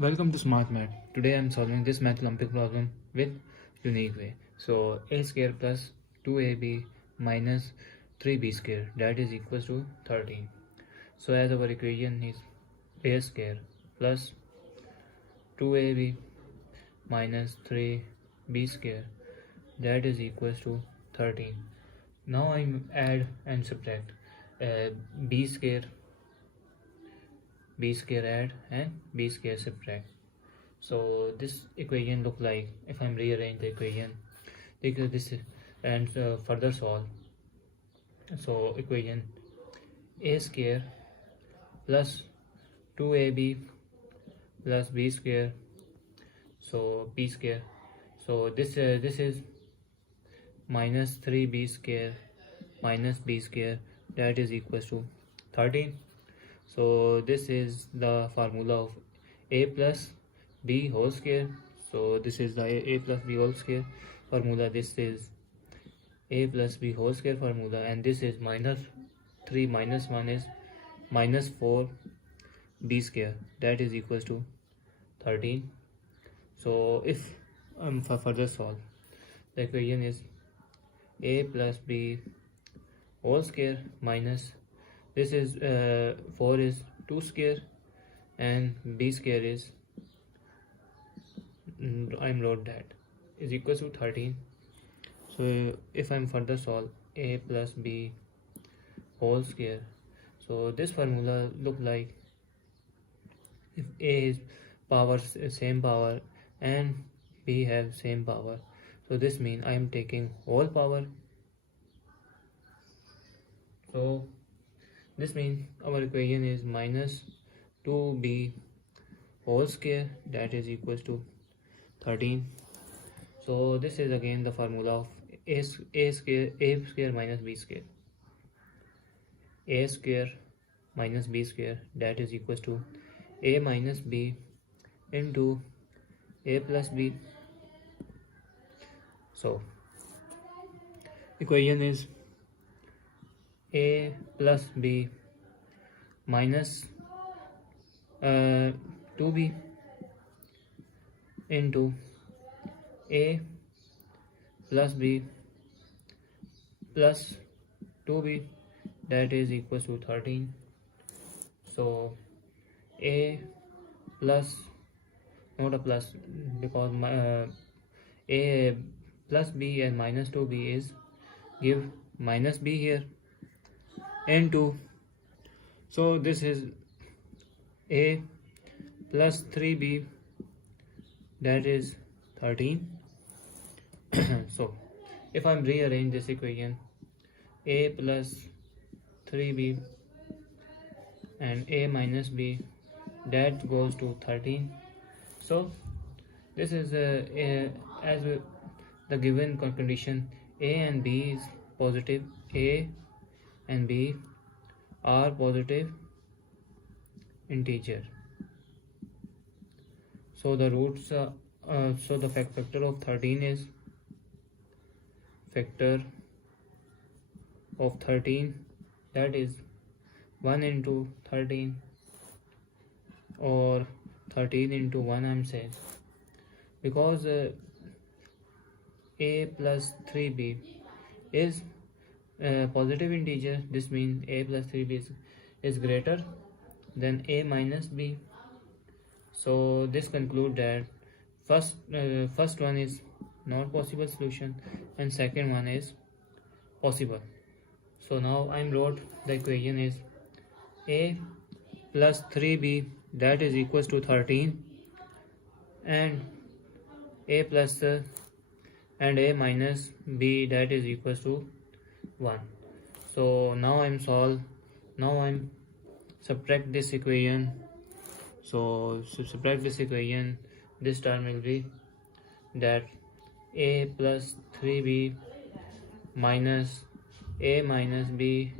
Welcome to Smart Math. Today I am solving this math Olympic problem with unique way. So a square plus 2ab minus 3b square, that is equals to 13. So as our equation is a square plus 2ab minus 3b square, that is equals to 13. Now I add and subtract b square add and b square subtract. So this equation look like, if I'm rearrange the equation, because this is, and further solve. So equation a square plus 2ab plus b square, so b square, so this is minus 3b square minus b square, that is equals to 13. So this is the formula of a plus b whole square. So this is the a plus b whole square formula. This is a plus b whole square formula, and this is minus 3 minus 1 is minus 4 b square, that is equals to 13. So if for further solve, the equation is a plus b whole square minus, this is 4 is 2 square and b square is I'm wrote that is equals to 13. So if I'm further solve a plus b whole square, so this formula look like, if a is power same power and b have same power, so this means I am taking whole power. So this means our equation is minus 2b whole square, that is equals to 13. So this is again the formula of a square minus b square. A square minus b square, that is equals to a minus b into a plus b. So equation is a plus b minus 2b into a plus b plus 2b, that is equals to 13. So a plus, not a plus, because a plus b and minus 2b is give minus b here into, so this is a plus 3b, that is 13. So if I'm rearrange this equation, a plus 3b and a minus b, that goes to 13. So this is as the given condition, a and b is positive, a and b are positive integer. So the roots so the factor of 13 is, factor of 13, that is 1 into 13 or 13 into 1 I'm saying, because a plus 3b is positive integer. This means a plus 3b is greater than a minus b. So this conclude that first one is not possible solution and second one is possible. So now I'm wrote the equation is a plus 3b, that is equals to 13, and a plus and a minus b, that is equals to 1. So now I'm solve, now I'm subtract this equation. So subtract this equation, this term will be that a plus 3b minus a minus b,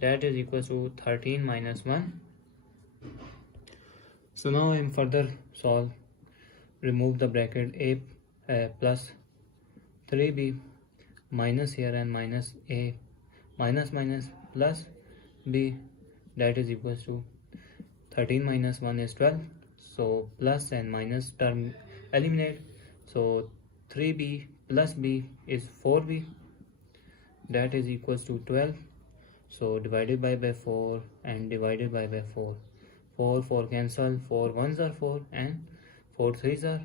that is equals to 13 minus 1. So now I'm further solve, remove the bracket, a plus 3b minus here and minus a minus minus plus b, that is equals to 13 minus 1 is 12. So plus and minus term eliminate. So 3b plus b is 4b, that is equals to 12. So divided by 4 and divided by 4. 4 cancel, 4 ones are 4 and 4 threes are.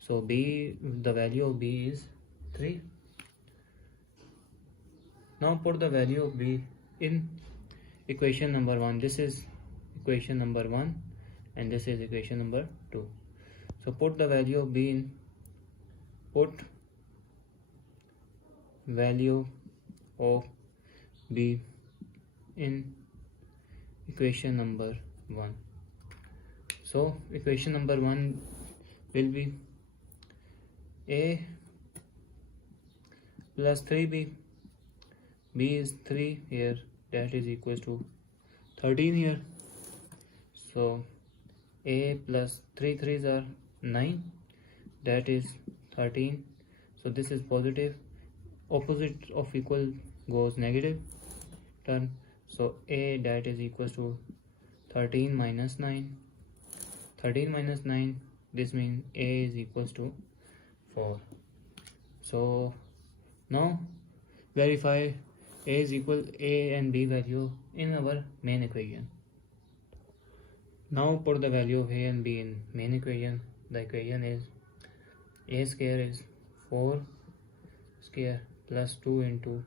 So b, the value of b is 3. Now put the value of b in equation number 1. This is equation number 1 and this is equation number 2. So put the value of b in, put value of b in equation number 1. So equation number 1 will be a plus 3b, b is 3 here, that is equals to 13 here. So a plus 3 threes are 9, that is 13. So this is positive, opposite of equal goes negative term. So a, that is equals to 13 minus 9. 13 minus 9, this means a is equals to 4. So now verify a is equal a and b value in our main equation. Now put the value of a and b in main equation. The equation is a square is 4 square plus 2 into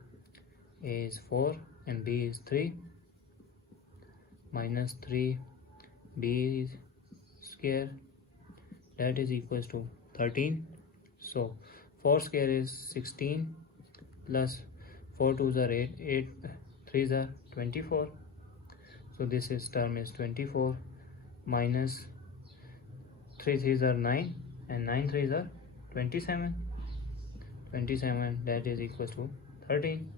a is 4 and b is 3 minus 3 b is square, that is equals to 13. So 4 square is 16 plus 4 2s are 8, 8 3s are 24. So this is term is 24 minus 3 3s are 9 and 9 3s are 27. 27, that is equals to 13.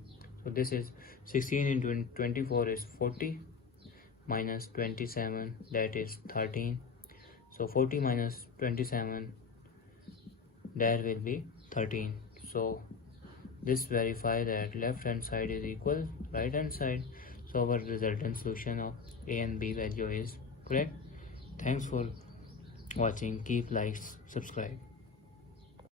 So this is 16 into 24 is 40 minus 27, that is 13. So 40 minus 27, that will be 13. So this verify that left hand side is equal right hand side. So our resultant solution of a and b value is correct. Thanks for watching. Keep likes, subscribe.